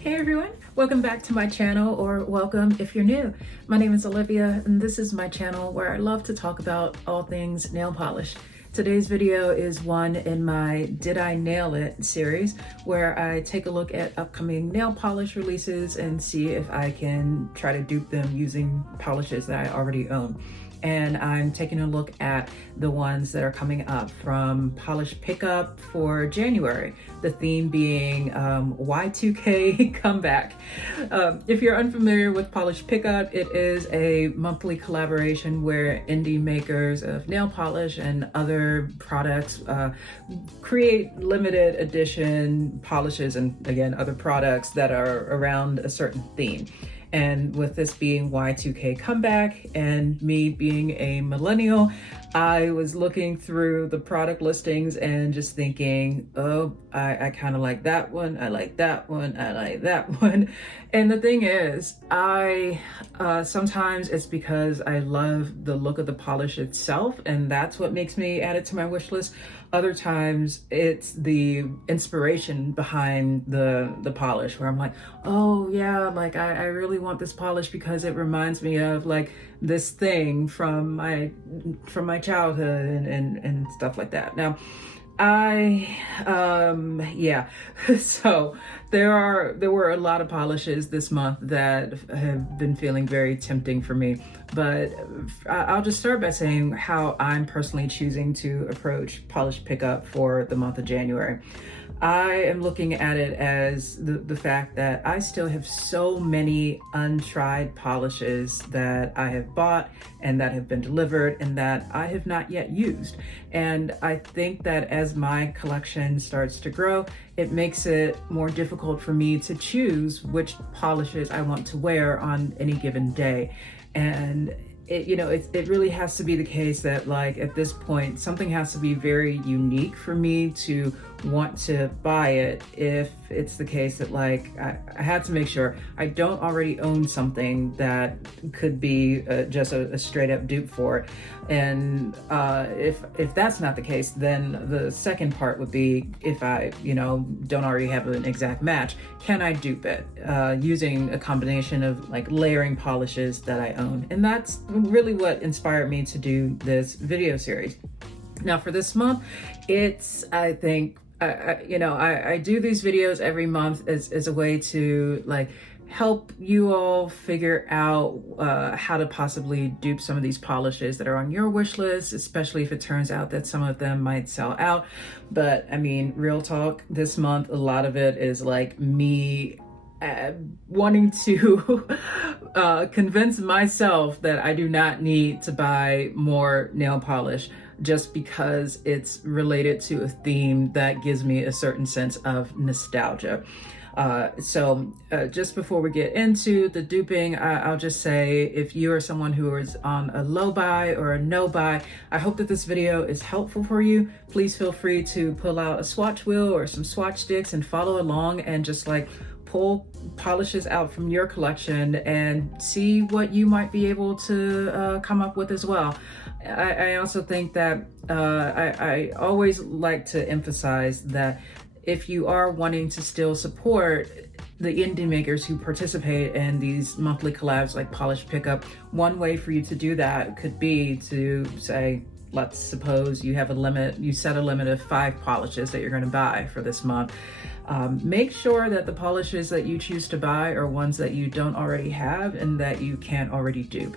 Hey everyone, welcome back to my channel, or welcome if you're new. My name is Olivia and this is my channel where I love to talk about all things nail polish. Today's video is one in my Did I Nail It series where I take a look at upcoming nail polish releases and see if I can try to dupe them using polishes that I already own. And I'm taking a look at the ones that are coming up from Polish Pickup for January, the theme being Y2K comeback. If you're unfamiliar with Polish Pickup, it is a monthly collaboration where indie makers of nail polish and other products create limited edition polishes and, again, other products that are around a certain theme. And with this being Y2K comeback and me being a millennial, I was looking through the product listings and just thinking, oh, I kind of like that one. I like that one. I like that one. And the thing is, sometimes it's because I love the look of the polish itself, and that's what makes me add it to my wish list. Other times it's the inspiration behind the polish where I'm like, oh yeah, like I really want this polish because it reminds me of like this thing from my childhood and stuff like that. Now, yeah, so there were a lot of polishes this month that have been feeling very tempting for me, but I'll just start by saying how I'm personally choosing to approach Polish Pickup for the month of January. I am looking at it as the fact that I still have so many untried polishes that I have bought and that have been delivered and that I have not yet used. And I think that as my collection starts to grow, it makes it more difficult for me to choose which polishes I want to wear on any given day. And it really has to be the case that, like, at this point, something has to be very unique for me to want to buy it. If it's the case that, like, I had to make sure I don't already own something that could be just a straight up dupe for it. And if that's not the case, then the second part would be, if I don't already have an exact match, can I dupe it using a combination of like layering polishes that I own? And that's really what inspired me to do this video series. Now for this month, I think I do these videos every month as a way to like help you all figure out how to possibly dupe some of these polishes that are on your wish list, especially if it turns out that some of them might sell out. But I mean, real talk, this month, a lot of it is like me wanting to convince myself that I do not need to buy more nail polish just because it's related to a theme that gives me a certain sense of nostalgia. So just before we get into the duping, I'll just say, if you are someone who is on a low buy or a no buy, I hope that this video is helpful for you. Please feel free to pull out a swatch wheel or some swatch sticks and follow along and just like pull polishes out from your collection and see what you might be able to come up with as well. I also think that I always like to emphasize that if you are wanting to still support the indie makers who participate in these monthly collabs like Polish Pickup, one way for you to do that could be to say, let's suppose you have a limit, you set a limit of 5 polishes that you're going to buy for this month. Make sure that the polishes that you choose to buy are ones that you don't already have and that you can't already dupe.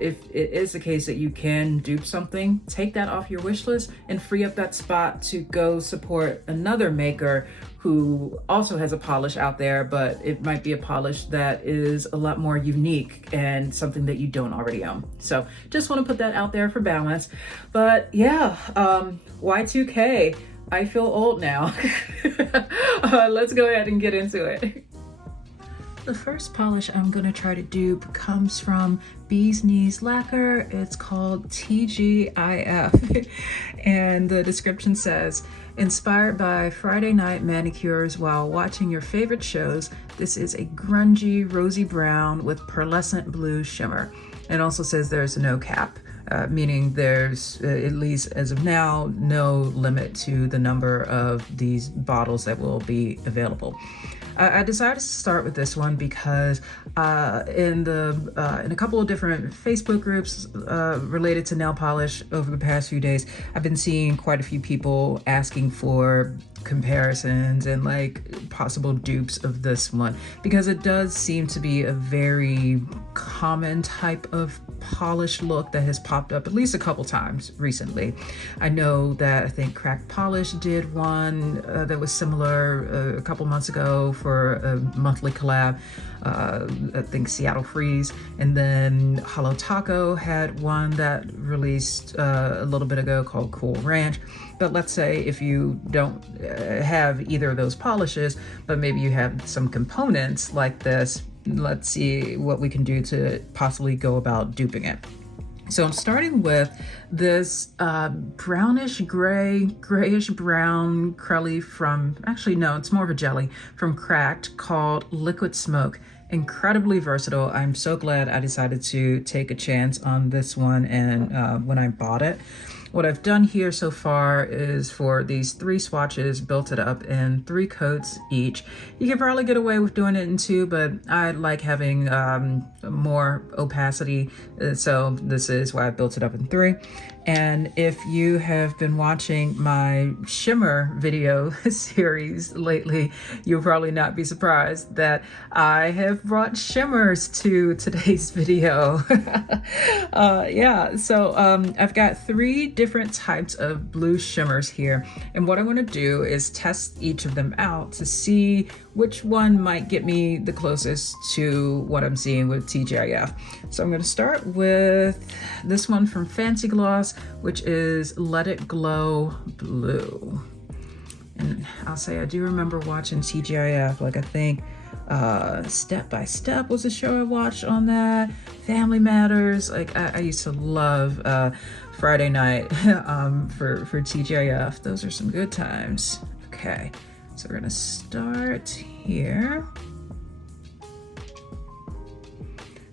If it is the case that you can dupe something, take that off your wish list and free up that spot to go support another maker who also has a polish out there, but it might be a polish that is a lot more unique and something that you don't already own. So just want to put that out there for balance. But yeah, Y2K. I feel old now. Let's go ahead and get into it. The first polish I'm gonna try to dupe comes from Bee's Knees Lacquer. It's called TGIF. And the description says, inspired by Friday night manicures while watching your favorite shows, this is a grungy rosy brown with pearlescent blue shimmer. It also says there's no cap. Meaning there's, at least as of now, no limit to the number of these bottles that will be available. I decided to start with this one because in a couple of different Facebook groups related to nail polish over the past few days, I've been seeing quite a few people asking for comparisons and like possible dupes of this one, because it does seem to be a very common type of polish look that has popped up at least a couple times recently. I know that I think Cracked Polish did one that was similar a couple months ago for a monthly collab. I think Seattle Freeze, and then Hollow Taco had one that released a little bit ago called Cool Ranch. But let's say if you don't have either of those polishes, but maybe you have some components like this, let's see what we can do to possibly go about duping it. So I'm starting with this brownish gray, grayish brown crelly from, actually no, it's more of a jelly, from Cracked called Liquid Smoke. Incredibly versatile. I'm so glad I decided to take a chance on this one, and when I bought it. What I've done here so far is for these 3 swatches, built it up in 3 coats each. You could probably get away with doing it in 2, but I like having more opacity, so this is why I built it up in 3. And if you have been watching my shimmer video series lately, you'll probably not be surprised that I have brought shimmers to today's video. Yeah, so I've got 3 different types of blue shimmers here. And what I want to do is test each of them out to see which one might get me the closest to what I'm seeing with TGIF. So I'm going to start with this one from Fancy Gloss, which is Let It Glow Blue. And I'll say I do remember watching TGIF, like I think Step by Step was a show I watched on that. Family Matters, like I used to love Friday night for TGIF. Those are some good times. Okay, so we're gonna start here.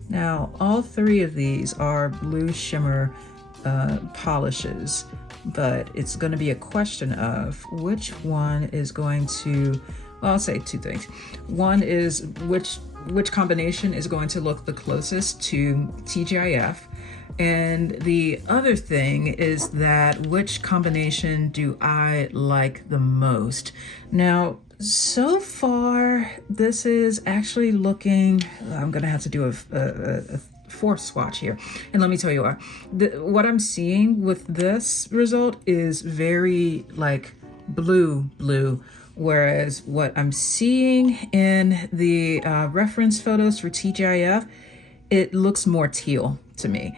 Now, all 3 of these are blue shimmer polishes, but it's going to be a question of which one is going to, well, I'll say 2 things. One is which combination is going to look the closest to TGIF, and the other thing is that which combination do I like the most. Now, so far, this is actually looking, I'm gonna have to do a 4th swatch here. And let me tell you what I'm seeing with this result is very like blue, whereas what I'm seeing in the reference photos for TGIF, it looks more teal to me.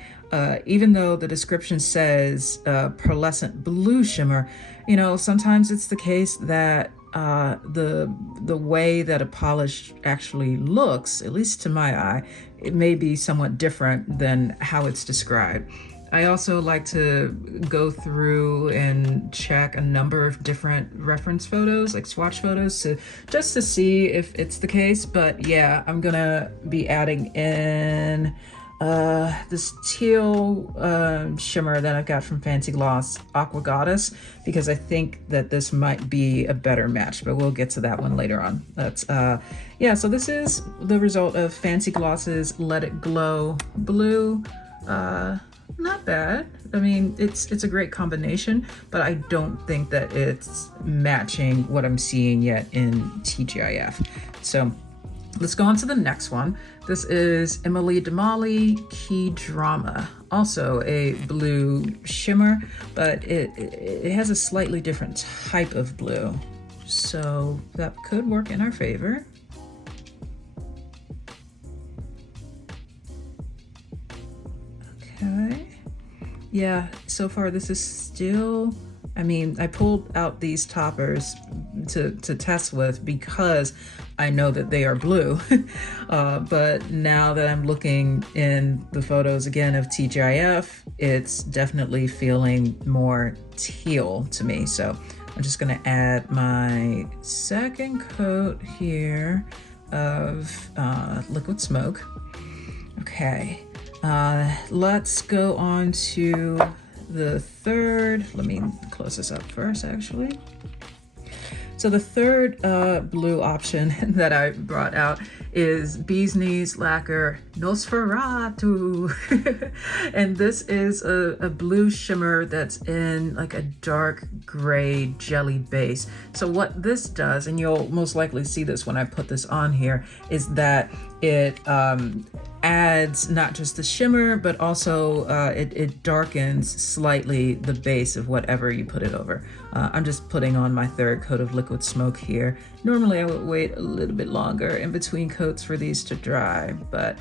Even though the description says pearlescent blue shimmer, you know, sometimes it's the case that the way that a polish actually looks, at least to my eye, it may be somewhat different than how it's described. I also like to go through and check a number of different reference photos, like swatch photos, just to see if it's the case. But yeah, I'm gonna be adding in this teal shimmer that I've got from Fancy Gloss, Aqua Goddess, because I think that this might be a better match, but we'll get to that one later on. That's yeah, so this is the result of Fancy Gloss's Let It Glow Blue. Not bad. I mean, it's a great combination, but I don't think that it's matching what I'm seeing yet in TGIF. So let's go on to the next one. This is Emily Damali Key Drama, also a blue shimmer, but it has a slightly different type of blue, so that could work in our favor. Okay, yeah, so far this is still, I mean, I pulled out these toppers to test with because I know that they are blue. But now that I'm looking in the photos again of TGIF, it's definitely feeling more teal to me. So I'm just gonna add my 2nd coat here of Liquid Smoke. Okay, let's go on to the 3rd. Let me close this up first, actually. So the third blue option that I brought out is Bee's Knees Lacquer Nosferatu. And this is a blue shimmer that's in like a dark gray jelly base. So what this does, and you'll most likely see this when I put this on here, is that it adds not just the shimmer, but also it darkens slightly the base of whatever you put it over. I'm just putting on my third coat of liquid smoke here. Normally I would wait a little bit longer in between coats for these to dry, but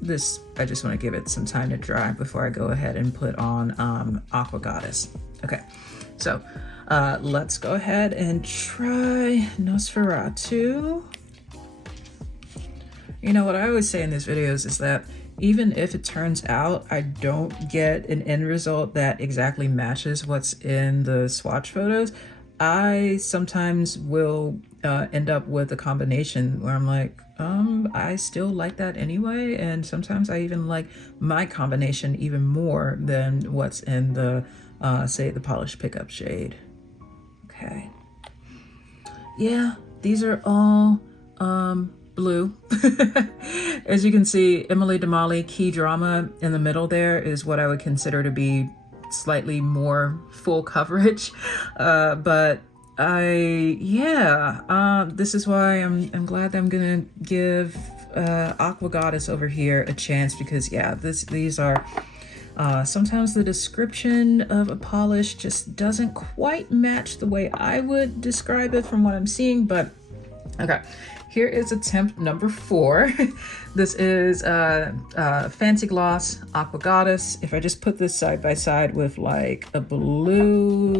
this, I just want to give it some time to dry before I go ahead and put on Aqua Goddess. Okay, so let's go ahead and try Nosferatu. You know, what I always say in these videos is that even if it turns out I don't get an end result that exactly matches what's in the swatch photos, I sometimes will end up with a combination where I'm like, I still like that anyway. And sometimes I even like my combination even more than what's in the, say, the polished pickup shade. Okay. Yeah, these are all blue. As you can see, Emily Damali Key Drama in the middle there is what I would consider to be slightly more full coverage. But this is why I'm glad that I'm gonna give Aqua Goddess over here a chance, because yeah, these are sometimes the description of a polish just doesn't quite match the way I would describe it from what I'm seeing. But okay, here is attempt number 4. This is Fancy Gloss Aqua Goddess. If I just put this side by side with like a blue,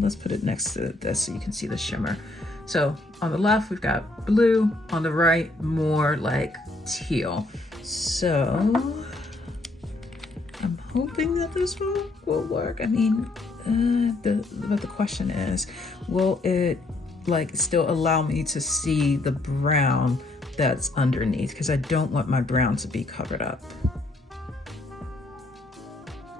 let's put it next to this so you can see the shimmer. So on the left, we've got blue. On the right, more like teal. So I'm hoping that this will work. I mean, but the question is, will it like still allow me to see the brown that's underneath, because I don't want my brown to be covered up.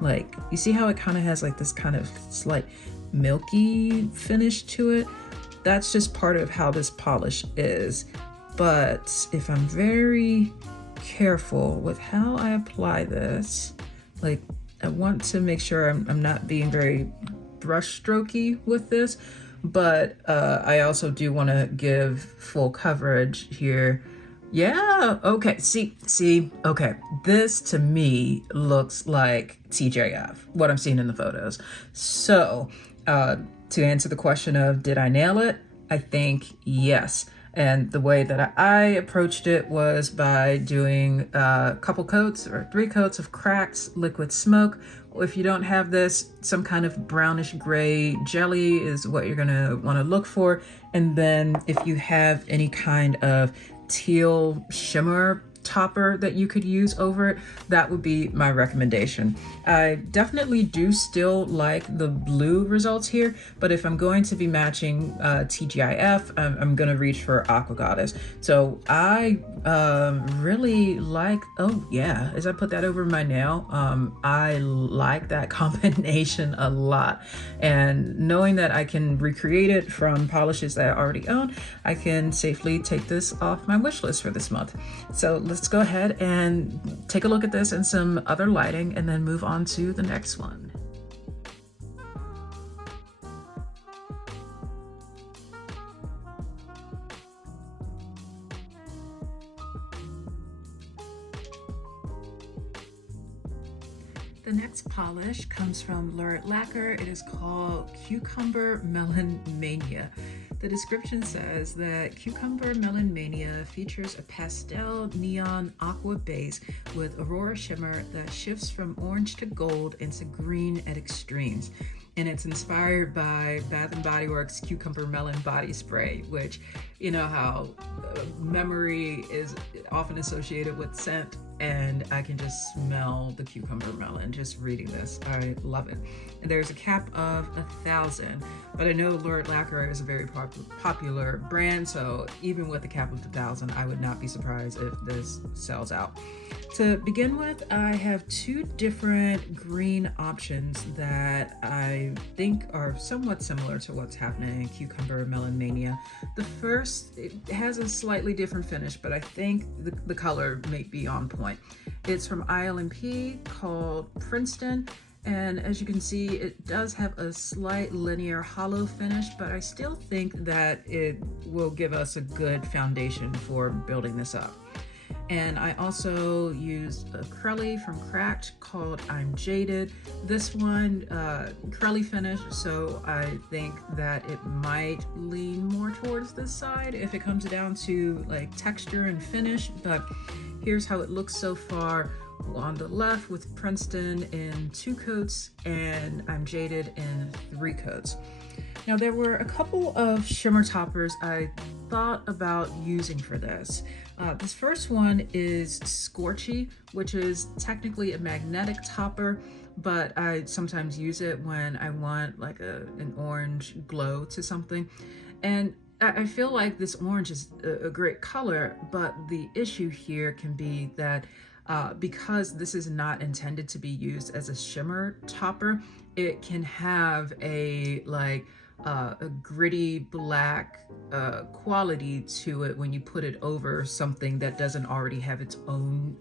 Like, you see how it kind of has like this kind of slight milky finish to it? That's just part of how this polish is. But if I'm very careful with how I apply this, like I want to make sure I'm not being very brush strokey with this, but I also do want to give full coverage here. Yeah, okay, see, okay, this to me looks like TGIF, what I'm seeing in the photos. So to answer the question of did I nail it, I think yes. And the way that I approached it was by doing a couple coats or 3 coats of cracked liquid smoke. If you don't have this, some kind of brownish gray jelly is what you're gonna wanna look for. And then if you have any kind of teal shimmer topper that you could use over it, that would be my recommendation. I definitely do still like the blue results here, but if I'm going to be matching TGIF, I'm gonna reach for Aqua Goddess. So I really like, oh yeah, as I put that over my nail, I like that combination a lot. And knowing that I can recreate it from polishes that I already own, I can safely take this off my wish list for this month. So let's go ahead and take a look at this in some other lighting and then move on to the next one. The next polish comes from Lurid Lacquer. It is called Cucumber Melon Mania. The description says that Cucumber Melon Mania features a pastel neon aqua base with aurora shimmer that shifts from orange to gold into green at extremes. And it's inspired by Bath & Body Works Cucumber Melon Body Spray, which, you know how memory is often associated with scent, and I can just smell the cucumber melon just reading this. I love it. And there's a cap of 1,000, but I know Lurid Lacquer is a very popular brand, so even with a cap of 1,000, I would not be surprised if this sells out. To begin with, I have two different green options that I think are somewhat similar to what's happening in Cucumber Melon Mania. The first, it has a slightly different finish, but I think the color may be on point. It's from ILMP, called Princeton, and as you can see, it does have a slight linear hollow finish, but I still think that it will give us a good foundation for building this up. And I also used a Crelly from Cracked called I'm Jaded. This one, Crelly finish, so I think that it might lean more towards this side if it comes down to like texture and finish, but here's how it looks so far. On the left with Princeton in 2 coats and I'm Jaded in 3 coats. Now there were a couple of shimmer toppers I thought about using for this. This first one is Scorchy, which is technically a magnetic topper, but I sometimes use it when I want like an orange glow to something. And I feel like this orange is a great color, but the issue here can be that because this is not intended to be used as a shimmer topper, it can have a gritty black quality to it when you put it over something that doesn't already have its own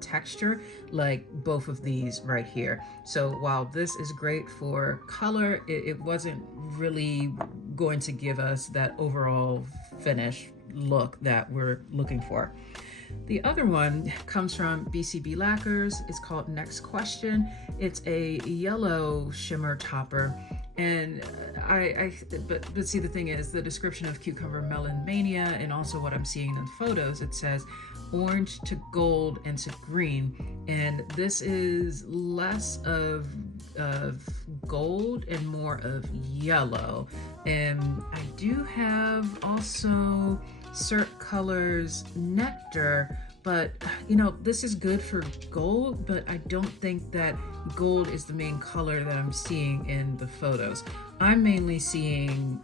texture, like both of these right here. So while this is great for color, it wasn't really going to give us that overall finish look that we're looking for. The other one comes from BCB Lacquers. It's called Next Question. It's a yellow shimmer topper. And but see, the thing is, the description of Cucumber Melon Mania and also what I'm seeing in photos, it says orange to gold and to green. And this is less of gold and more of yellow. And I do have also Cert Colors Nectar, but you know, this is good for gold, but I don't think that gold is the main color that I'm seeing in the photos. I'm mainly seeing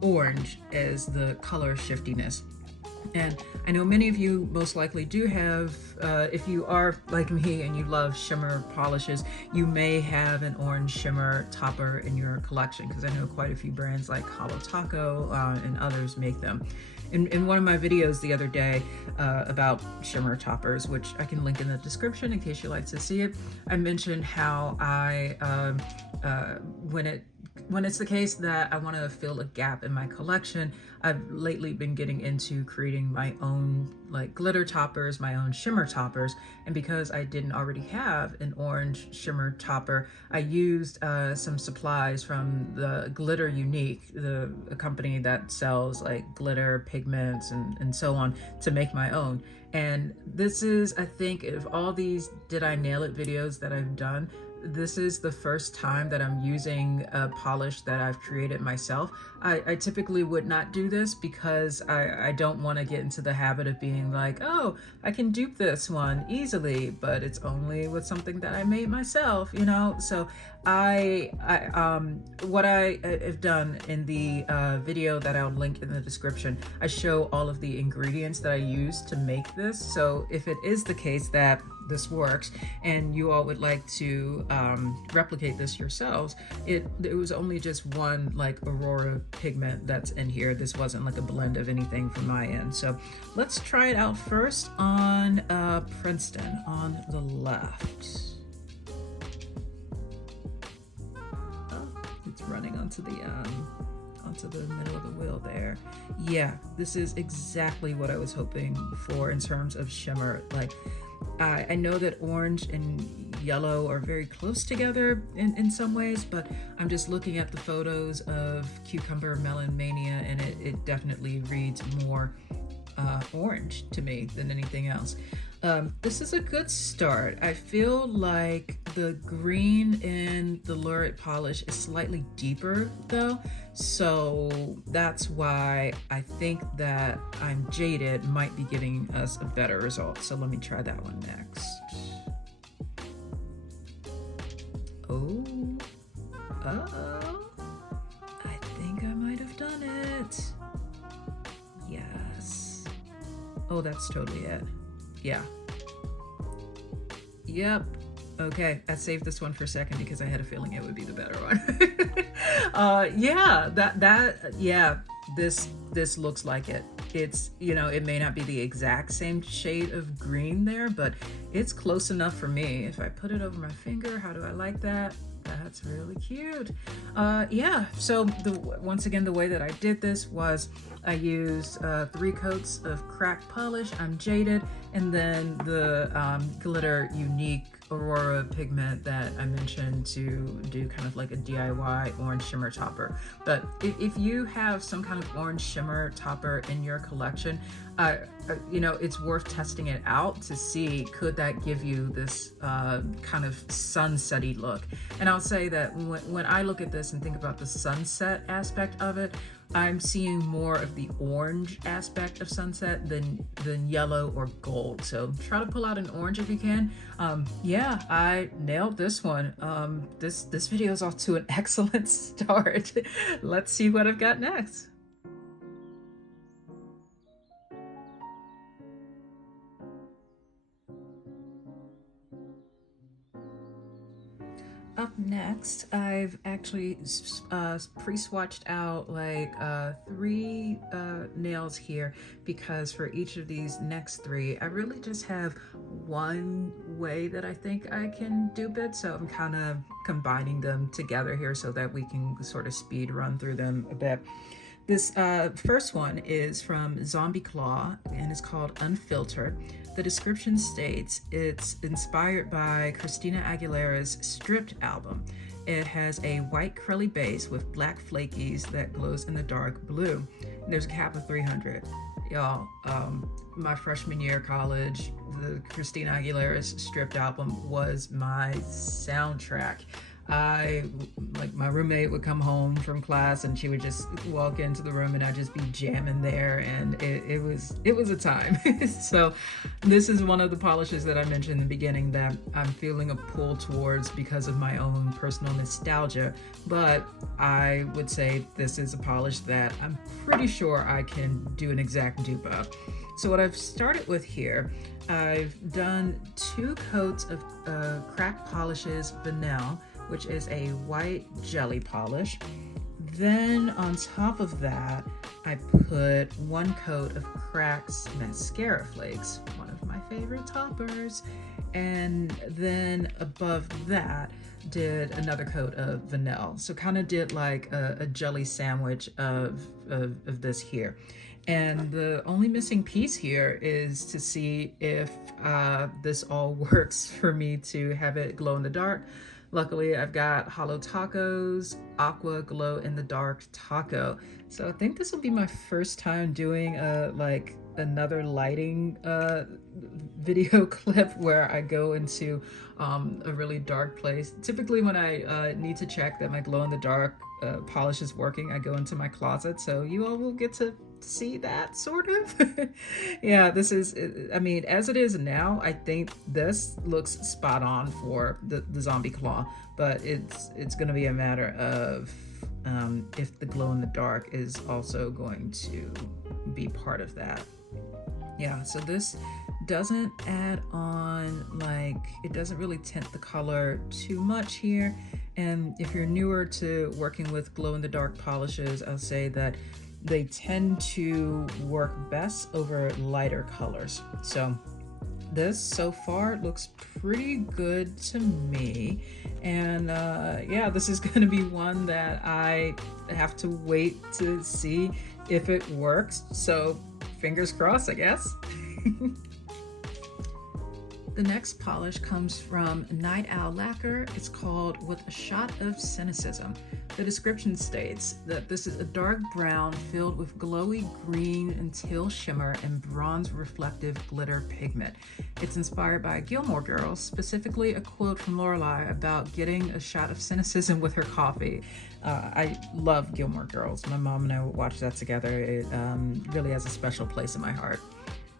orange as the color shiftiness. And I know many of you most likely do have, if you are like me and you love shimmer polishes, you may have an orange shimmer topper in your collection, because I know quite a few brands like Hollow Taco and others make them. In one of my videos the other day about shimmer toppers, which I can link in the description in case you like to see it, I mentioned how I, when it's the case that I want to fill a gap in my collection, I've lately been getting into creating my own like glitter toppers, my own shimmer toppers. And because I didn't already have an orange shimmer topper, I used some supplies from the Glitter Unique, a company that sells like glitter, pigments, and so on, to make my own. And this is, I think, of all these Did I Nail It videos that I've done, this is the first time that I'm using a polish that I've created myself. I typically would not do this because I don't want to get into the habit of being like, oh, I can dupe this one easily, but it's only with something that I made myself, you know? So what I have done in the video that I'll link in the description, I show all of the ingredients that I use to make this. So if it is the case that this works and you all would like to replicate this yourselves, it was only just one like Aurora pigment that's in here. This wasn't like a blend of anything from my end. So let's try it out first on Princeton on the left. Oh, it's running onto the middle of the wheel there. Yeah, this is exactly what I was hoping for in terms of shimmer. Like, I know that orange and yellow are very close together in some ways, but I'm just looking at the photos of Cucumber Melon Mania and it definitely reads more orange to me than anything else. This is a good start. I feel like the green in the Lurid polish is slightly deeper though, so that's why I think that I'm Jaded might be giving us a better result. So let me try that one next. Oh, uh-oh, I think I might have done it. Yes. Oh, that's totally it. Yeah. Yep. Okay, I saved this one for a second because I had a feeling it would be the better one. Yeah, yeah, this looks like it. It's, you know, it may not be the exact same shade of green there, but it's close enough for me. If I put it over my finger, how do I like that? That's really cute. Yeah, so once again, the way that I did this was I used 3 coats of cracked polish, I'm Jaded, and then the glitter Unique Aurora pigment that I mentioned to do kind of like a DIY orange shimmer topper. But if you have some kind of orange shimmer topper in your collection, you know, it's worth testing it out to see could that give you this kind of sunsetty look. And I'll say that when I look at this and think about the sunset aspect of it, I'm seeing more of the orange aspect of sunset than yellow or gold. So try to pull out an orange if you can. Yeah, I nailed this one. This video is off to an excellent start. Let's see what I've got next. Up next, I've actually pre-swatched out like 3 nails here, because for each of these next 3, I really just have one way that I think I can dupe it. So I'm kind of combining them together here so that we can sort of speed run through them a bit. This first one is from Zombie Claw and it's called Unfiltered. The description states it's inspired by Christina Aguilera's Stripped album. It has a white curly base with black flakies that glows in the dark blue. And there's a cap of 300. Y'all, my freshman year of college, the Christina Aguilera's Stripped album was my soundtrack. My roommate would come home from class and she would just walk into the room and I'd just be jamming there, and it was a time. So this is one of the polishes that I mentioned in the beginning that I'm feeling a pull towards because of my own personal nostalgia, but I would say this is a polish that I'm pretty sure I can do an exact dupe of. So what I've started with here, I've done 2 coats of cracked polishes vanilla, which is a white jelly polish. Then on top of that, I put 1 coat of cracked mascara flakes, one of my favorite toppers. And then above that, did another coat of vanilla. So kind of did like a jelly sandwich of this here. And the only missing piece here is to see if this all works for me to have it glow in the dark. Luckily, I've got Hollow Taco's Aqua Glow in the Dark Taco. So I think this will be my first time doing like another lighting video clip where I go into a really dark place. Typically when I need to check that my glow in the dark polish is working, I go into my closet, so you all will get to see that sort of. Yeah, this is, I mean, as it is now, I think this looks spot on for the Zombie Claw, but it's gonna be a matter of if the glow in the dark is also going to be part of that. Yeah, so this doesn't add on, like, it doesn't really tint the color too much here. And if you're newer to working with glow in the dark polishes, I'll say that they tend to work best over lighter colors. So this so far looks pretty good to me. And yeah, this is gonna be one that I have to wait to see if it works. So fingers crossed, I guess. The next polish comes from Night Owl Lacquer. It's called With a Shot of Cynicism. The description states that this is a dark brown filled with glowy green and teal shimmer and bronze reflective glitter pigment. It's inspired by Gilmore Girls, specifically a quote from Lorelai about getting a shot of cynicism with her coffee. I love Gilmore Girls. My mom and I watched that together. It really has a special place in my heart.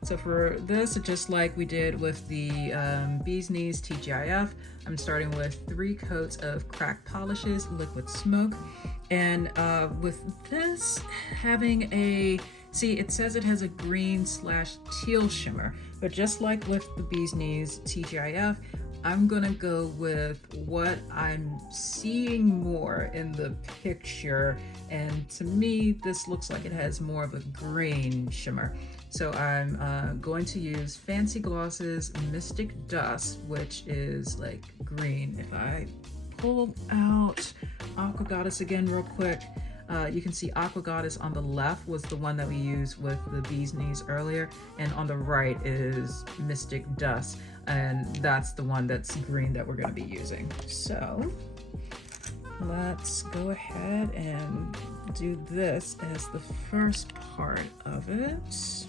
So for this, just like we did with the Bee's Knees TGIF, I'm starting with 3 coats of cracked polishes, liquid smoke. And with this having it says it has a green/teal shimmer, but just like with the Bee's Knees TGIF, I'm gonna go with what I'm seeing more in the picture. And to me, this looks like it has more of a green shimmer. So I'm going to use Fancy Gloss's Mystic Dust, which is like green. If I pull out Aqua Goddess again real quick, you can see Aqua Goddess on the left was the one that we used with the Bee's Knees earlier, and on the right is Mystic Dust, and that's the one that's green that we're going to be using. So let's go ahead and do this as the first part of it.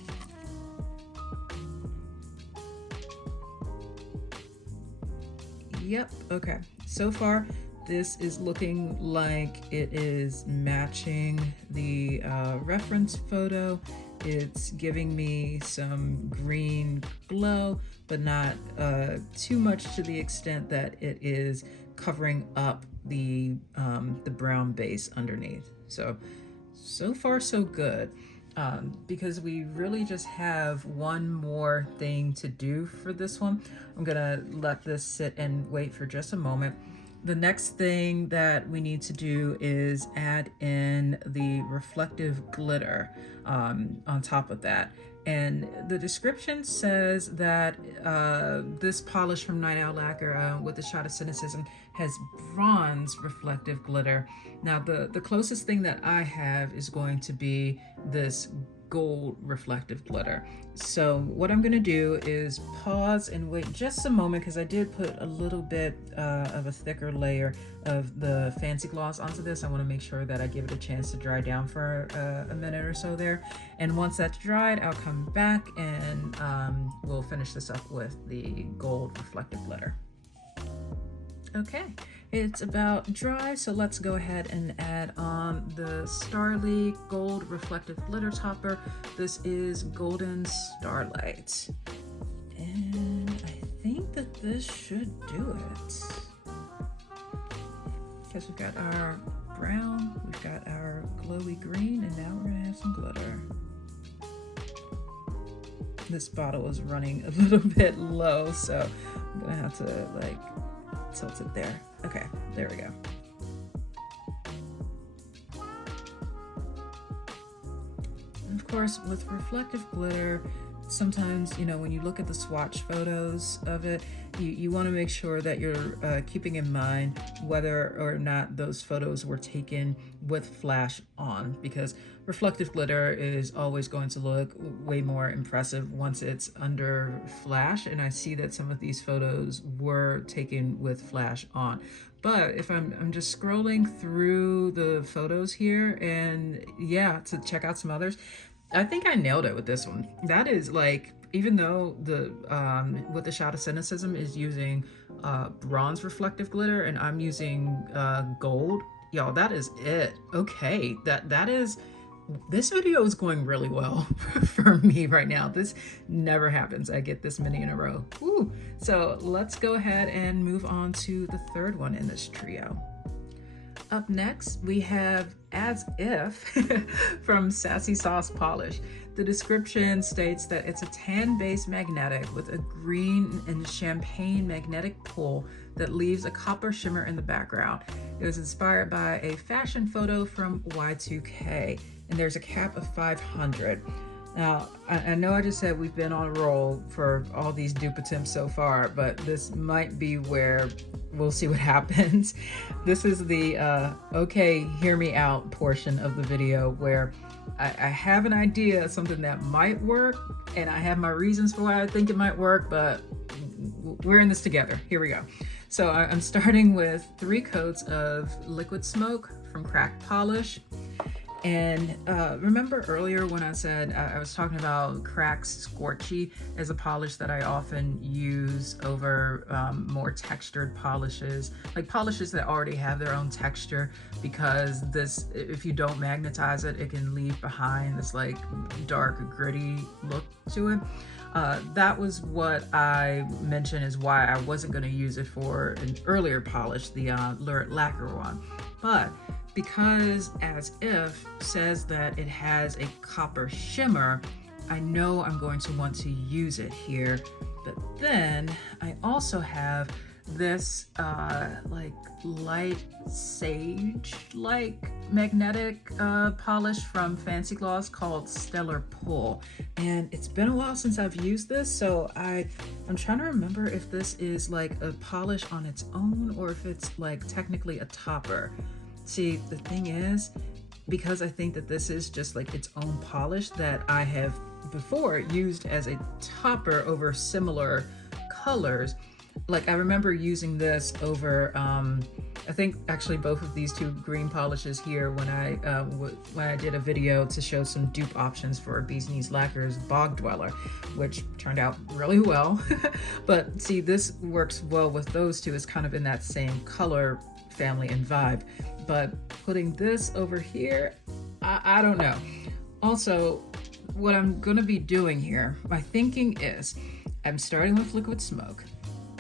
Yep, okay. So far, this is looking like it is matching the reference photo. It's giving me some green glow, but not too much to the extent that it is covering up the brown base underneath. So far so good. Because we really just have one more thing to do for this one. I'm gonna let this sit and wait for just a moment. The next thing that we need to do is add in the reflective glitter on top of that. And the description says that this polish from Night Owl Lacquer with a shot of cynicism has bronze reflective glitter. Now the closest thing that I have is going to be this gold reflective glitter. So what I'm gonna do is pause and wait just a moment, because I did put a little bit of a thicker layer of the Fancy Gloss onto this. I want to make sure that I give it a chance to dry down for a minute or so there. And once that's dried, I'll come back and we'll finish this up with the gold reflective glitter. Okay, it's about dry, so let's go ahead and add on the Starly Gold Reflective Glitter Topper. This is Golden Starlight. And I think that this should do it. Because we've got our brown, we've got our glowy green, and now we're gonna have some glitter. This bottle is running a little bit low, so I'm gonna have to like tilt it there. Okay, there we go. And of course, with reflective glitter, sometimes, you know, when you look at the swatch photos of it, you want to make sure that you're keeping in mind whether or not those photos were taken with flash on, because reflective glitter is always going to look way more impressive once it's under flash. And I see that some of these photos were taken with flash on. But if I'm just scrolling through the photos here and yeah, to check out some others, I think I nailed it with this one. That is like, even though the with the shot of cynicism is using bronze reflective glitter and I'm using gold, y'all, that is it. Okay, that is, this video is going really well for me right now. This never happens. I get this many in a row. Woo. So let's go ahead and move on to the third one in this trio. Up next, we have As If from Sassy Sauce Polish. The description states that it's a tan-based magnetic with a green and champagne magnetic pull that leaves a copper shimmer in the background. It was inspired by a fashion photo from Y2K, and there's a cap of 500. Now, I know I just said we've been on a roll for all these dupe attempts so far, but this might be where we'll see what happens. This is the okay, hear me out portion of the video where I have an idea of something that might work, and I have my reasons for why I think it might work, but we're in this together. Here we go. So I'm starting with 3 coats of Liquid Smoke from Cracked Polish. And remember earlier when I said I was talking about Cracked Scorchy as a polish that I often use over more textured polishes, like polishes that already have their own texture, because this, if you don't magnetize it, it can leave behind this like dark, gritty look to it. That was what I mentioned is why I wasn't going to use it for an earlier polish, the Lurid Lacquer one. But because As If says that it has a copper shimmer, I know I'm going to want to use it here. But then I also have this like light sage like magnetic polish from Fancy Gloss called Stellar Pull, and it's been a while since I've used this, so I'm trying to remember if this is like a polish on its own or if it's like technically a topper. See, the thing is, because I think that this is just like its own polish that I have before used as a topper over similar colors. Like I remember using this over, I think actually both of these 2 green polishes here when I did a video to show some dupe options for Bee's Knees Lacquer's Bog Dweller, which turned out really well. But see, this works well with those 2. It's kind of in that same color family and vibe. But putting this over here, I don't know. Also, what I'm gonna be doing here, my thinking is I'm starting with Liquid Smoke.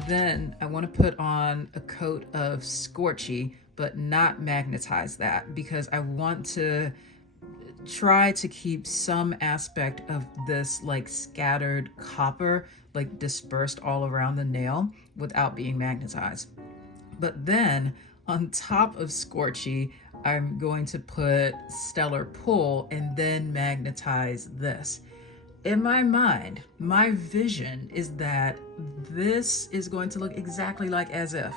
Then I want to put on a coat of Scorchy, but not magnetize that, because I want to try to keep some aspect of this like scattered copper like dispersed all around the nail without being magnetized. But then on top of Scorchy, I'm going to put Stellar Pull and then magnetize this. In my mind, my vision is that this is going to look exactly like As If.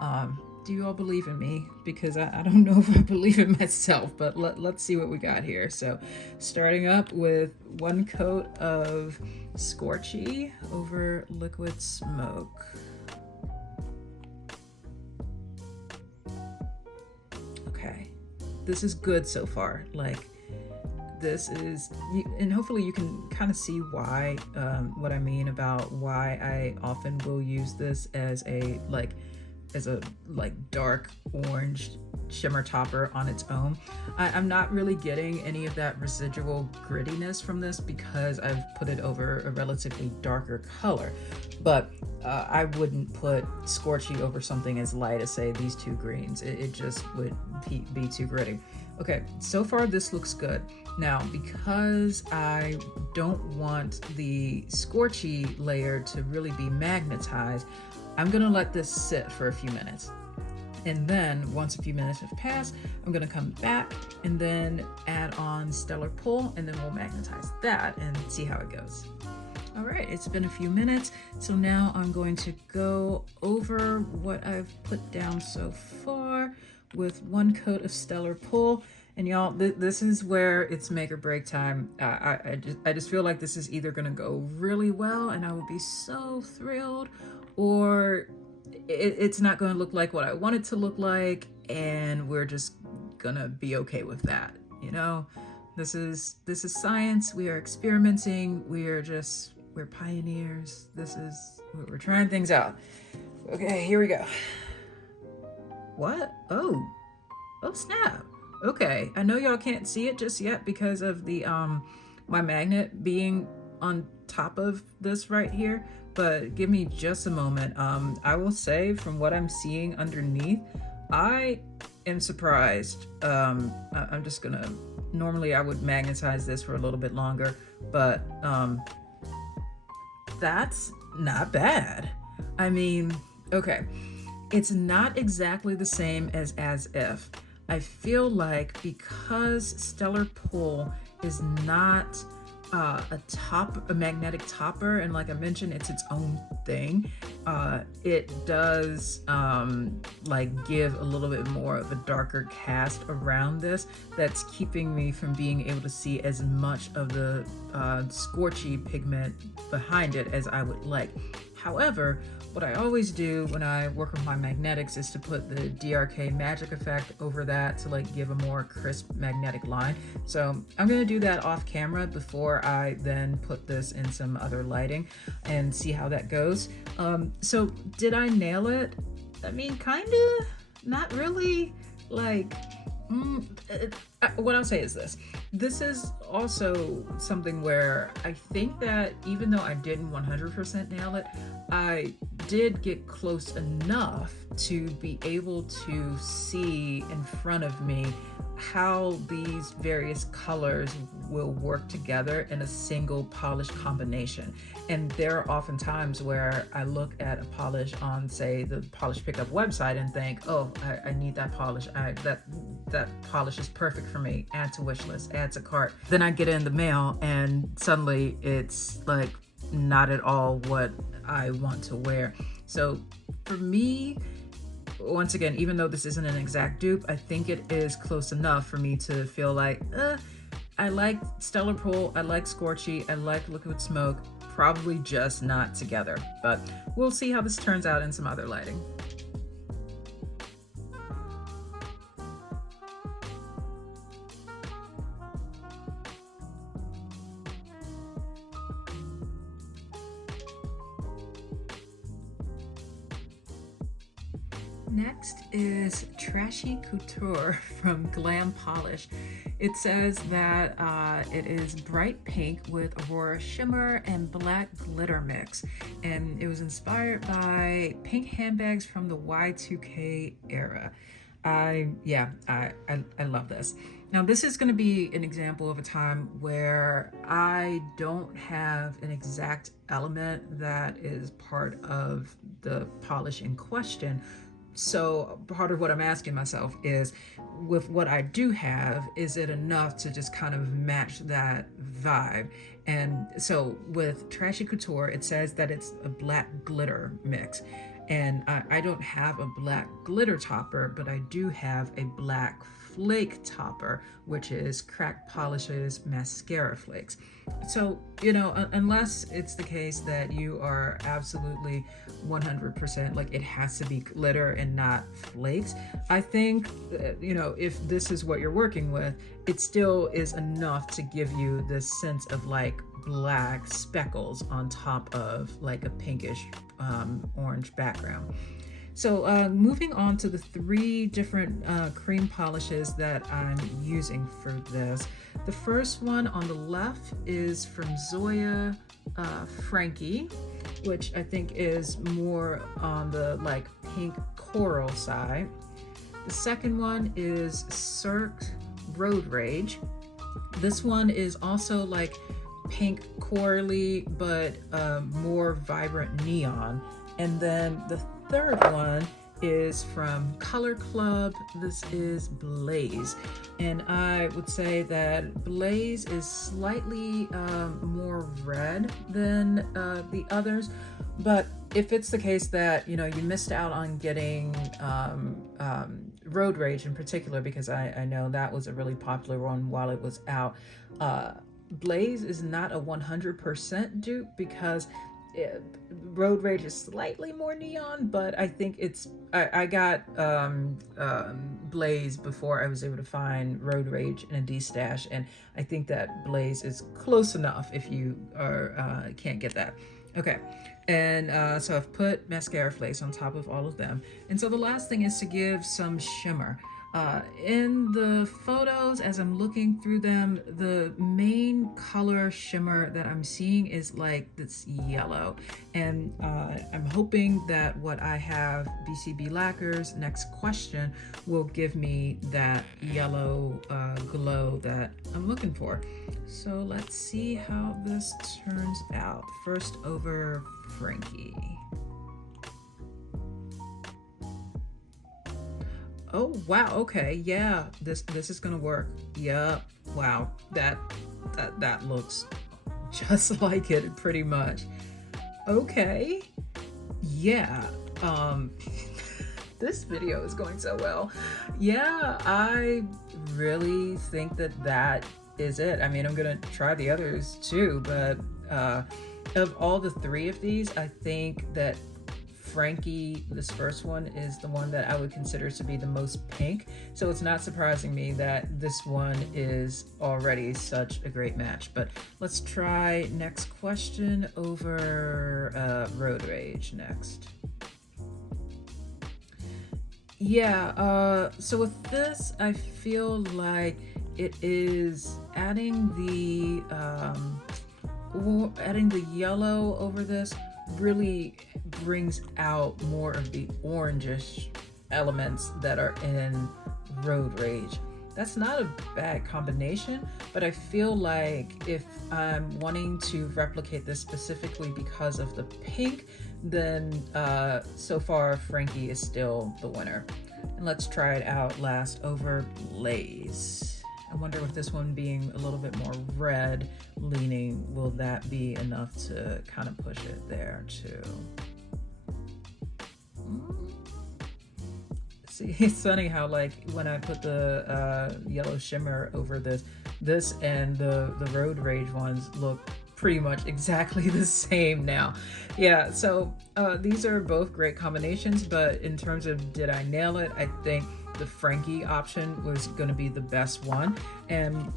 Do you all believe in me? Because I don't know if I believe in myself, but let's see what we got here. So starting up with 1 coat of Scorchy over Liquid Smoke. Okay, this is good so far. Like, this is, and hopefully you can kind of see why, what I mean about why I often will use this as a dark orange shimmer topper on its own. I'm not really getting any of that residual grittiness from this because I've put it over a relatively darker color, but I wouldn't put Scorchy over something as light as, say, these 2 greens. It just would be too gritty. Okay, so far this looks good. Now, because I don't want the Scorchy layer to really be magnetized, I'm gonna let this sit for a few minutes. And then once a few minutes have passed, I'm gonna come back and then add on Stellar Pull, and then we'll magnetize that and see how it goes. All right, it's been a few minutes. So now I'm going to go over what I've put down so far with 1 coat of Stellar Pull. And y'all, this is where it's make or break time. I just feel like this is either gonna go really well and I will be so thrilled, or it's not gonna look like what I want it to look like, and we're just gonna be okay with that. You know, this is science. We are experimenting. We're pioneers. We're trying things out. Okay, here we go. What? Oh snap. Okay, I know y'all can't see it just yet because of the my magnet being on top of this right here, but give me just a moment. I will say, from what I'm seeing underneath, I am surprised. I'm just gonna, normally I would magnetize this for a little bit longer, but that's not bad. I mean, okay, it's not exactly the same as If. I feel like because Stellar Pull is not a magnetic topper, and like I mentioned, it's its own thing, it does like give a little bit more of a darker cast around this that's keeping me from being able to see as much of the Scorchy pigment behind it as I would like. However, what I always do when I work with my magnetics is to put the DRK magic effect over that to like give a more crisp magnetic line. So I'm gonna do that off camera before I then put this in some other lighting and see how that goes. So did I nail it? I mean, kinda, not really. Like, what I'll say is this. This is also something where I think that even though I didn't 100% nail it, I did get close enough to be able to see in front of me how these various colors will work together in a single polish combination. And there are often times where I look at a polish on, say, the Polish Pickup website and think, oh, I need that polish. That polish is perfect for me. Add to wish list, add to cart. Then I get it in the mail and suddenly it's like not at all what I want to wear. So for me, once again, even though this isn't an exact dupe, I think it is close enough for me to feel like, I like Stellar Pull, I like Scorchy, I like Liquid Smoke, probably just not together. But we'll see how this turns out in some other lighting. Next is Trashy Couture from Glam Polish. It says that it is bright pink with Aurora shimmer and black glitter mix, and it was inspired by pink handbags from the Y2K era. I love this. Now this is going to be an example of a time where I don't have an exact element that is part of the polish in question. So part of what I'm asking myself is, with what I do have, is it enough to just kind of match that vibe? And so with Trashy Couture, it says that it's a black glitter mix. And I don't have a black glitter topper, but I do have a black flake topper, which is Cracked Polish's mascara flakes. So, you know, unless it's the case that you are absolutely 100% like it has to be glitter and not flakes, I think, you know, if this is what you're working with, it still is enough to give you this sense of like black speckles on top of like a pinkish orange background. So moving on to the three different cream polishes that I'm using for this. The first one on the left is from Zoya Frankie, which I think is more on the like pink coral side. The second one is Cirque Road Rage. This one is also like pink corally, but more vibrant neon. And then the third one is from Color Club. This is Blaze. And I would say that Blaze is slightly more red than the others. But if it's the case that, you know, you missed out on getting Road Rage in particular, because I know that was a really popular one while it was out, Blaze is not a 100% dupe because Road Rage is slightly more neon, but I think it's I got Blaze before I was able to find Road Rage in a D-stash, and I think that Blaze is close enough if you are can't get that. Okay, and so I've put mascara flakes on top of all of them, and so the last thing is to give some shimmer. In the photos, as I'm looking through them, the main color shimmer that I'm seeing is like this yellow, and I'm hoping that what I have, BCB Lacquer's Next Question, will give me that yellow glow that I'm looking for. So let's see how this turns out. First over Frankie. Oh wow, okay, yeah, this is gonna work. Yeah, wow, that looks just like it pretty much. Okay, yeah, this video is going so well. Yeah, I really think that is it. I mean, I'm gonna try the others too, but Of all the three of these, I think that Frankie, this first one, is the one that I would consider to be the most pink. So it's not surprising me that this one is already such a great match. But let's try next question over Road Rage next. Yeah, so with this, I feel like it is adding the yellow over this really brings out more of the orangish elements that are in Road Rage. That's not a bad combination, but I feel like if I'm wanting to replicate this specifically because of the pink, then so far Frankie is still the winner. And let's try it out last over Blaze. I wonder if this one being a little bit more red leaning, will that be enough to kind of push it there too? See, it's funny how like when I put the yellow shimmer over this and the Road Rage ones look pretty much exactly the same now. Yeah, so these are both great combinations, but in terms of did I nail it, I think the Frankie option was going to be the best one. And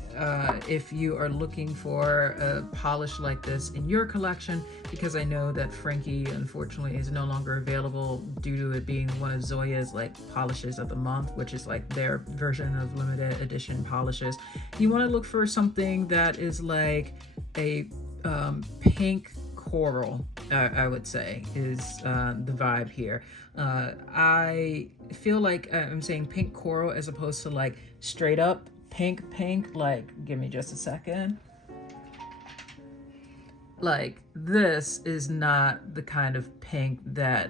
if you are looking for a polish like this in your collection, because I know that Frankie unfortunately is no longer available due to it being one of Zoya's like polishes of the month, which is like their version of limited edition polishes, you want to look for something that is like a pink coral, I would say, is the vibe here. I feel like I'm saying pink coral as opposed to like straight up pink. Like, give me just a second. Like, this is not the kind of pink that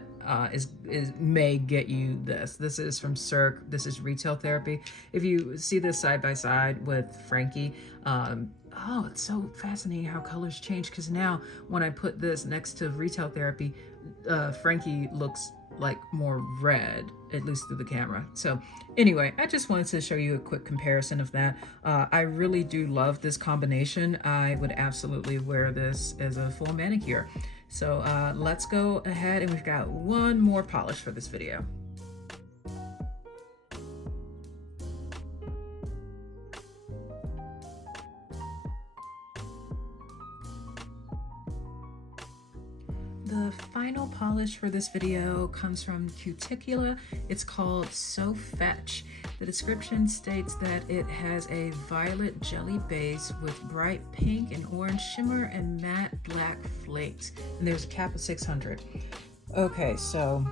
may get you this. This is from Cirque. This is Retail Therapy. If you see this side by side with Frankie, oh, it's so fascinating how colors change, because now when I put this next to Retail Therapy, Frankie looks like more red, at least through the camera. So anyway, I just wanted to show you a quick comparison of that. I really do love this combination. I would absolutely wear this as a full manicure. So let's go ahead, and we've got one more polish for this video. The final polish for this video comes from Cuticula. It's called So Fetch. The description states that it has a violet jelly base with bright pink and orange shimmer and matte black flakes. And there's a cap of 600. Okay, so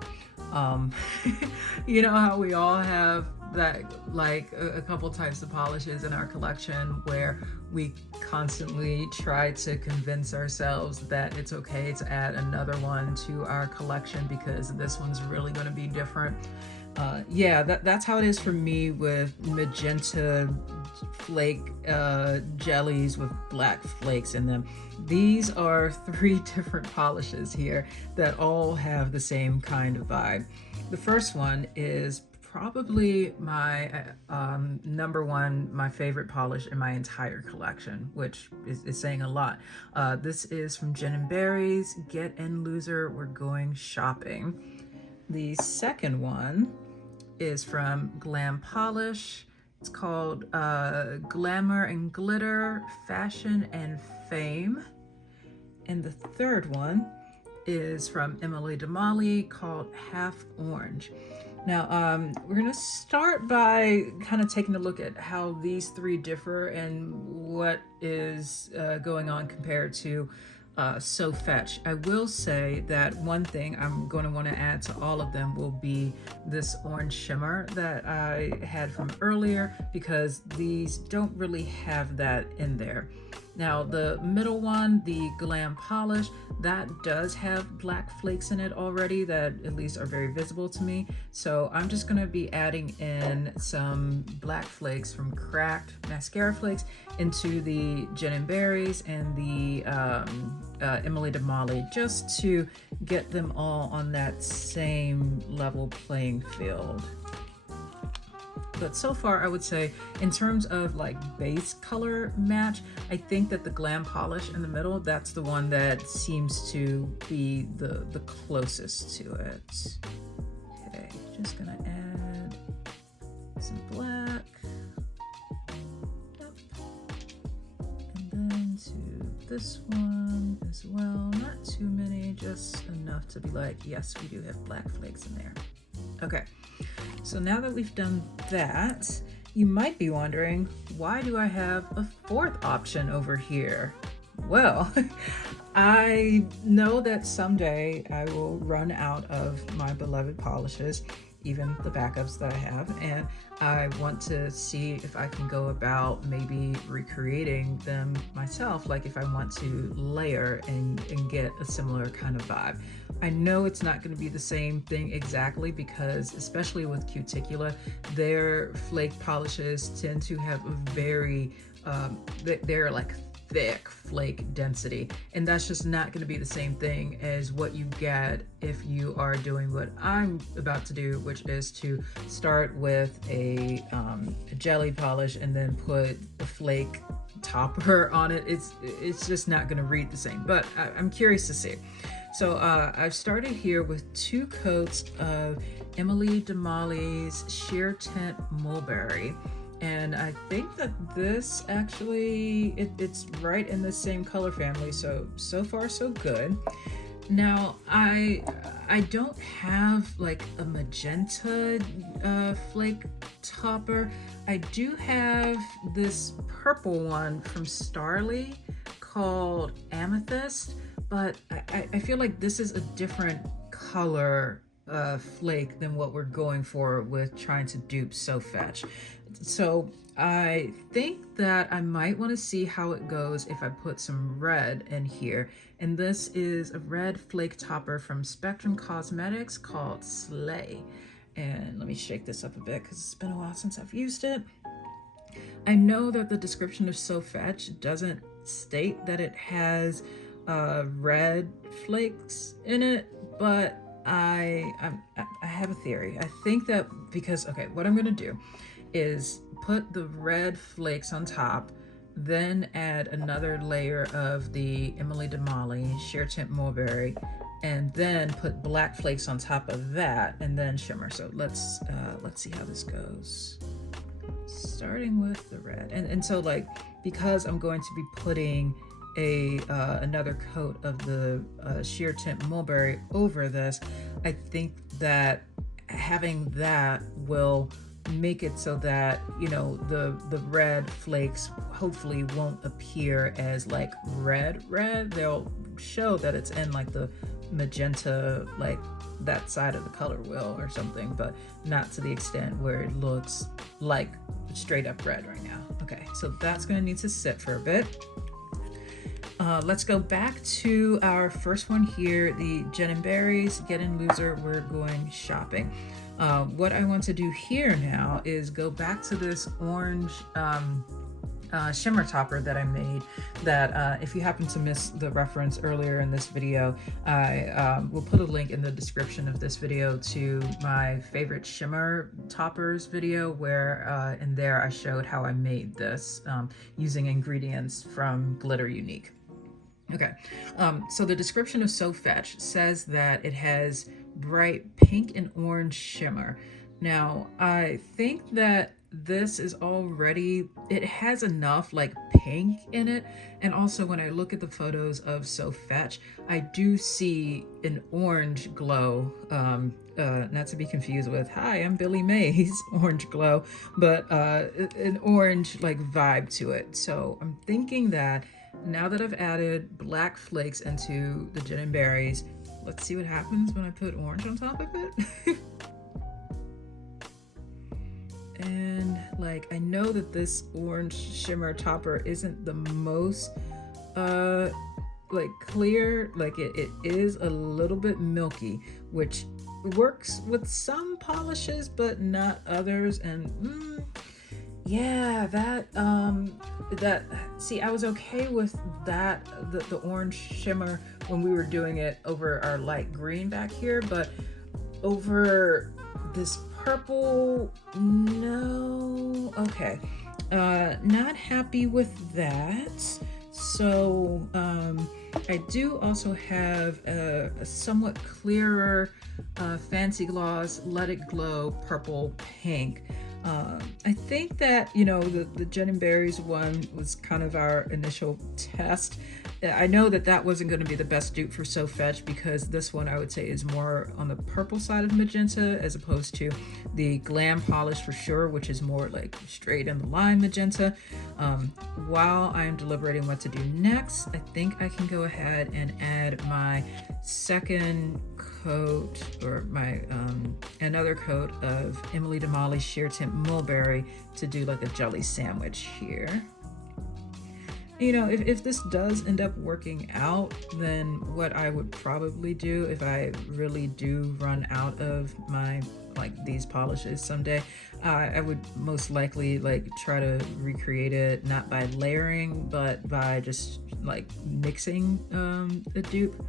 you know how we all have that, like a couple types of polishes in our collection where we constantly try to convince ourselves that it's okay to add another one to our collection because this one's really going to be different. Yeah, that's how it is for me with magenta flake jellies with black flakes in them. These are 3 different polishes here that all have the same kind of vibe. The first one is probably my number one, my favorite polish in my entire collection, which is saying a lot. This is from Gin & Berries, Get and Loser, We're Going Shopping. The second one is from Glam Polish. It's called Glamour and Glitter, Fashion and Fame. And the third one is from Emily Damali called Half Orange. Now, we're gonna start by kind of taking a look at how these 3 differ and what is going on compared to So Fetch. I will say that one thing I'm going to want to add to all of them will be this orange shimmer that I had from earlier, because these don't really have that in there. Now the middle one, the Glam Polish, that does have black flakes in it already that at least are very visible to me. So I'm just going to be adding in some black flakes from Cracked mascara flakes into the Gin & Berries and the Emily Damali, just to get them all on that same level playing field. But so far I would say in terms of like base color match, I think that the Glam polish in the middle, that's the one that seems to be the closest to it. Okay, just gonna add some black. Yep. And then to this one as well, not too many, just enough to be like, yes, we do have black flakes in there. Okay, so now that we've done that, you might be wondering, why do I have a fourth option over here? Well, I know that someday I will run out of my beloved polishes, even the backups that I have, and I want to see if I can go about maybe recreating them myself, like if I want to layer and get a similar kind of vibe. I know it's not going to be the same thing exactly because, especially with Cuticula, their flake polishes tend to have a very, they're like thick flake density, and that's just not going to be the same thing as what you get if you are doing what I'm about to do, which is to start with a jelly polish and then put a flake topper on it. It's just not going to read the same, but I'm curious to see. So I've started here with 2 coats of Emily Damali's Sheer Tint Mulberry. And I think that this actually, it's right in the same color family. So far so good. Now I don't have like a magenta flake topper. I do have this purple one from Starly called Amethyst, but I feel like this is a different color flake than what we're going for with trying to dupe So Fetch. So I think that I might want to see how it goes if I put some red in here. And this is a red flake topper from Spectrum Cosmetics called Slay. And let me shake this up a bit because it's been a while since I've used it. I know that the description of So Fetch doesn't state that it has red flakes in it, but I have a theory. I think that because, okay, what I'm gonna do is put the red flakes on top, then add another layer of the Emily Damali Sheer Tint Mulberry, and then put black flakes on top of that, and then shimmer. So let's see how this goes. Starting with the red, and so like, because I'm going to be putting another coat of the Sheer Tint Mulberry over this, I think that having that will make it so that, you know, the red flakes hopefully won't appear as like red. They'll show that it's in like the magenta, like that side of the color wheel or something, but not to the extent where it looks like straight up red right now. Okay, so that's going to need to sit for a bit. Let's go back to our first one here, the Jen and Berries Get In Loser, We're Going Shopping. What I want to do here now is go back to this orange shimmer topper that I made, that if you happen to miss the reference earlier in this video, I will put a link in the description of this video to my favorite shimmer toppers video, where in there I showed how I made this using ingredients from Glitter Unique. Okay, so the description of So Fetch says that it has bright pink and orange shimmer. Now, I think that this is already, it has enough like pink in it, and also when I look at the photos of So Fetch, I do see an orange glow, not to be confused with, hi, I'm Billy Mays orange glow, but an orange like vibe to it. So I'm thinking that now that I've added black flakes into the Jen and Berries, let's see what happens when I put orange on top of it. And like, I know that this orange shimmer topper isn't the most like clear, like it is a little bit milky, which works with some polishes but not others. And yeah, that see, I was okay with that, the orange shimmer when we were doing it over our light green back here, but over this purple, no. Okay, not happy with that. So I do also have a somewhat clearer Fancy Gloss Let It Glow Purple Pink. I think that, you know, the Jen and Berries one was kind of our initial test. I know that that wasn't going to be the best dupe for So Fetch, because this one I would say is more on the purple side of magenta as opposed to the Glam polish for sure, which is more like straight in the line magenta. While I'm deliberating what to do next, I think I can go ahead and add my second coat, or my another coat of Emily Damali Sheer Tint Mulberry to do like a jelly sandwich here. You know, if this does end up working out, then what I would probably do if I really do run out of my, like, these polishes someday, I would most likely like try to recreate it not by layering but by just like mixing the dupe.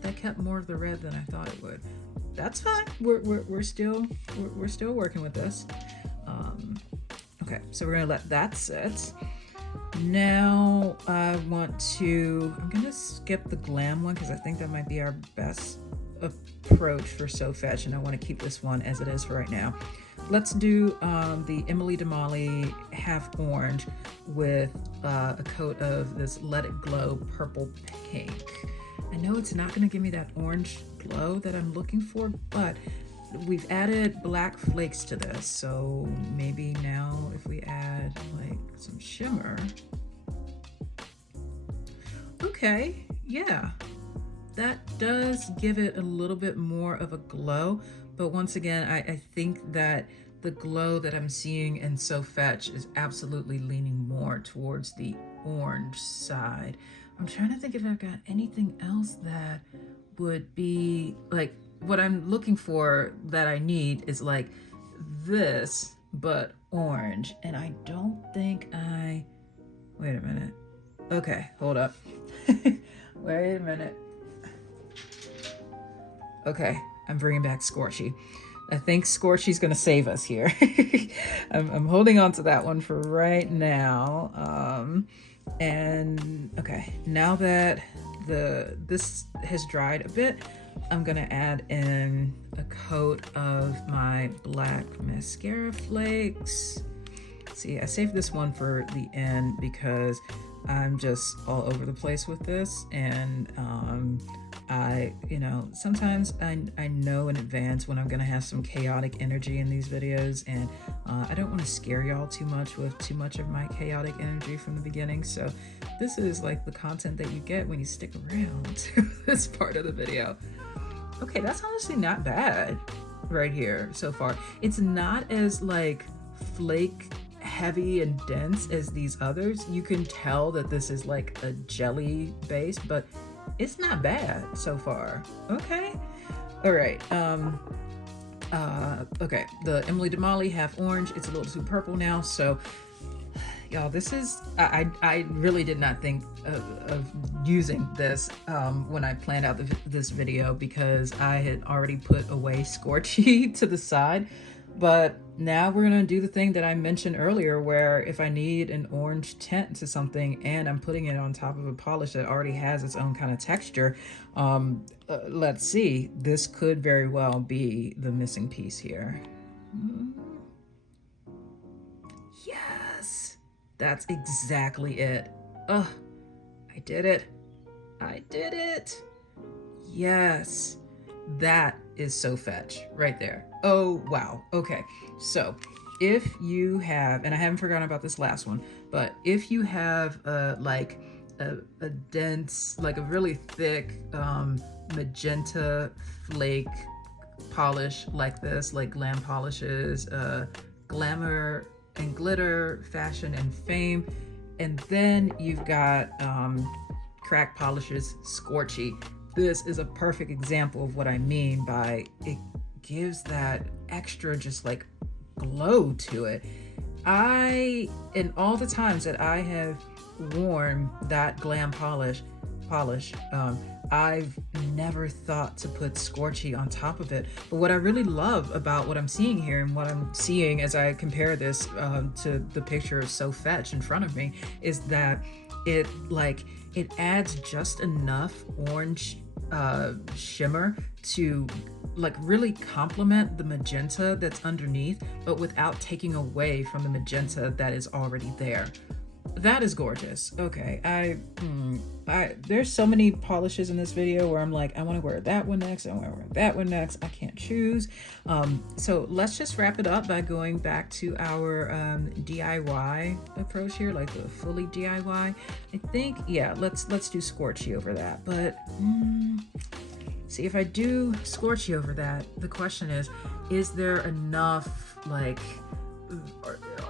That kept more of the red than I thought it would. That's fine. We're still working with this. Okay, so we're gonna let that sit. Now I'm gonna skip the Glam one because I think that might be our best approach for So Fetch, and I want to keep this one as it is for right now. Let's do the Emily Damali Half Orange with a coat of this Let It Glow Purple Pink. I know it's not going to give me that orange glow that I'm looking for, but we've added black flakes to this, so maybe now if we add like some shimmer. Okay, yeah, that does give it a little bit more of a glow, but once again, I think that the glow that I'm seeing in So Fetch is absolutely leaning more towards the orange side. I'm trying to think if I've got anything else that would be like what I'm looking for that I need is like this, but orange. And I don't think wait a minute. Okay, hold up. Wait a minute. Okay, I'm bringing back Scorchy. I think Scorchy's gonna save us here. I'm holding on to that one for right now. And okay, now that this has dried a bit, I'm gonna add in a coat of my black mascara flakes. See, I saved this one for the end because I'm just all over the place with this, and sometimes I know in advance when I'm gonna have some chaotic energy in these videos, and I don't want to scare y'all too much with too much of my chaotic energy from the beginning. So this is like the content that you get when you stick around to this part of the video. Okay, that's honestly not bad right here so far. It's not as like flake heavy and dense as these others. You can tell that this is like a jelly base, but it's not bad so far. Okay, all right. Okay, the Emily Damali Half Orange, it's a little too purple now, so y'all, this is, I really did not think of using this when I planned out this video, because I had already put away Scorchy to the side. But now we're gonna do the thing that I mentioned earlier, where if I need an orange tint to something and I'm putting it on top of a polish that already has its own kind of texture, let's see, this could very well be the missing piece here. Yes, that's exactly it. Oh, I did it. I did it. Yes, that is So Fetch right there. Oh, wow. Okay, so if you have, and I haven't forgotten about this last one, but if you have like a dense, like a really thick magenta flake polish like this, like Glam polishes, Glamour and Glitter, Fashion and Fame, and then you've got crack polishes, Scorchy. This is a perfect example of what I mean by it gives that extra just like glow to it. In all the times that I have worn that Glam polish, polish. I've never thought to put Scorchy on top of it, but what I really love about what I'm seeing here and what I'm seeing as I compare this to the picture of So Fetch in front of me is that it adds just enough orange shimmer to like really complement the magenta that's underneath, but without taking away from the magenta that is already there. That is gorgeous. Okay, there's so many polishes in this video where I'm like, I want to wear that one next, I want to wear that one next, I can't choose. So let's just wrap it up by going back to our DIY approach here, like the fully DIY. I think, yeah, let's do Scorchy over that. But see, if I do Scorchy over that, the question is there enough like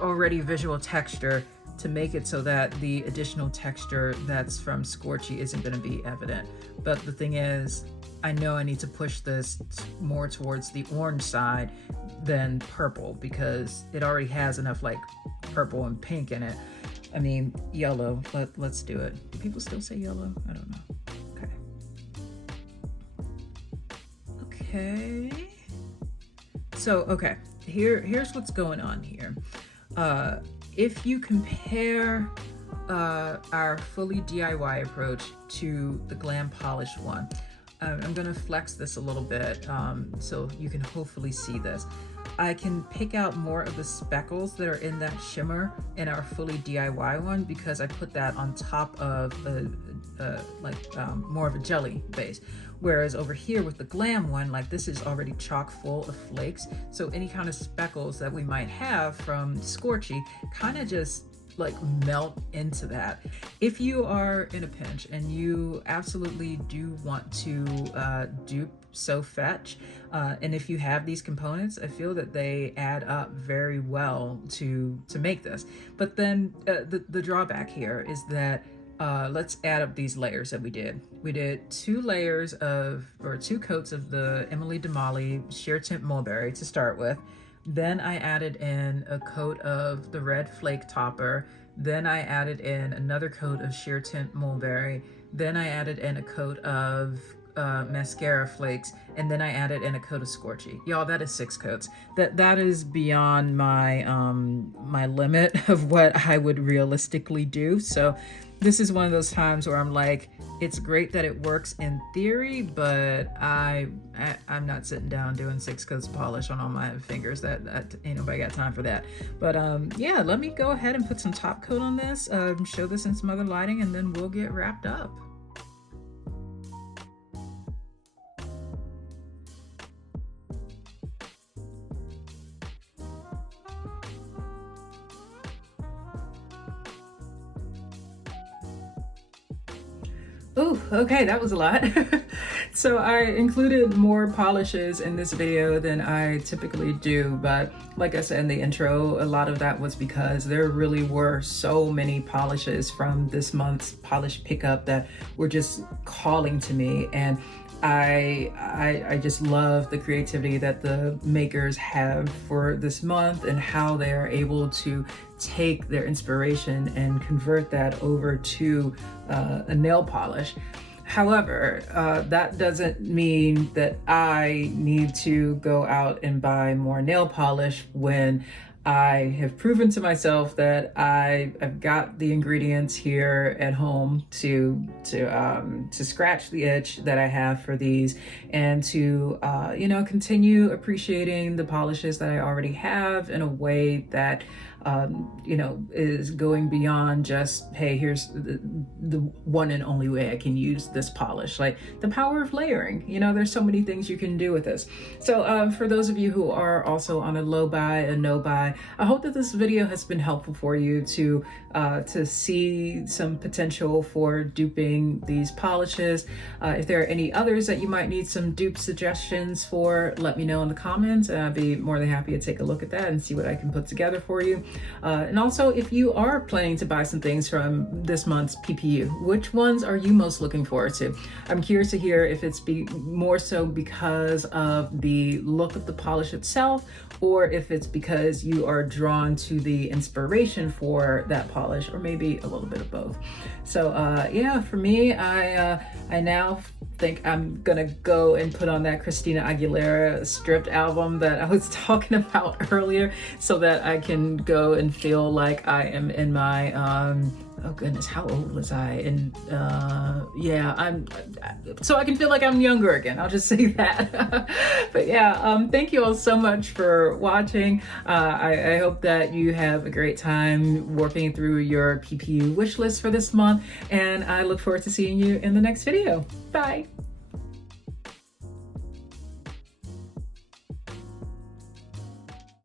already visual texture to make it so that the additional texture that's from Scorchy isn't going to be evident? But the thing is, I know I need to push this more towards the orange side than purple, because it already has enough like purple and pink in it. I mean, yellow. Let's do it. Do people still say yellow? I don't know. Okay. So, okay. Here's what's going on here. If you compare our fully DIY approach to the Glam polished one, I'm gonna flex this a little bit so you can hopefully see this. I can pick out more of the speckles that are in that shimmer in our fully DIY one, because I put that on top of more of a jelly base. Whereas over here with the Glam one, like this is already chock full of flakes. So any kind of speckles that we might have from Scorchy kind of just like melt into that. If you are in a pinch and you absolutely do want to dupe So Fetch, and if you have these components, I feel that they add up very well to make this. But then the drawback here is that let's add up these layers that we did. We did 2 coats of the Emily Damali Sheer Tint Mulberry to start with. Then I added in a coat of the Red Flake Topper. Then I added in another coat of Sheer Tint Mulberry. Then I added in a coat of mascara flakes, and then I added in a coat of Scorchy. Y'all, that is 6 coats. That is beyond my my limit of what I would realistically do. So this is one of those times where I'm like, it's great that it works in theory, but I'm not sitting down doing 6 coats of polish on all my fingers. That ain't nobody got time for that. But yeah, let me go ahead and put some top coat on this, show this in some other lighting, and then we'll get wrapped up. Ooh, okay, that was a lot. So I included more polishes in this video than I typically do, but like I said in the intro, a lot of that was because there really were so many polishes from this month's polish pickup that were just calling to me, and I just love the creativity that the makers have for this month and how they are able to take their inspiration and convert that over to a nail polish. However, that doesn't mean that I need to go out and buy more nail polish when I have proven to myself that I've got the ingredients here at home to scratch the itch that I have for these, and to continue appreciating the polishes that I already have in a way that is going beyond just, hey, here's the one and only way I can use this polish. Like the power of layering, there's so many things you can do with this. So for those of you who are also on a low buy, a no buy, I hope that this video has been helpful for you to see some potential for duping these polishes. If there are any others that you might need some dupe suggestions for, let me know in the comments, and I'd be more than happy to take a look at that and see what I can put together for you. And also, if you are planning to buy some things from this month's PPU, which ones are you most looking forward to? I'm curious to hear if it's more so because of the look of the polish itself, or if it's because you you are drawn to the inspiration for that polish, or maybe a little bit of both. So yeah, for me, I now think I'm gonna go and put on that Christina Aguilera stripped album that I was talking about earlier, so that I can go and feel like I am in my oh goodness, how old was I? And yeah, so I can feel like I'm younger again. I'll just say that. But yeah, thank you all so much for watching. I hope that you have a great time warping through your PPU wish list for this month, and I look forward to seeing you in the next video. Bye.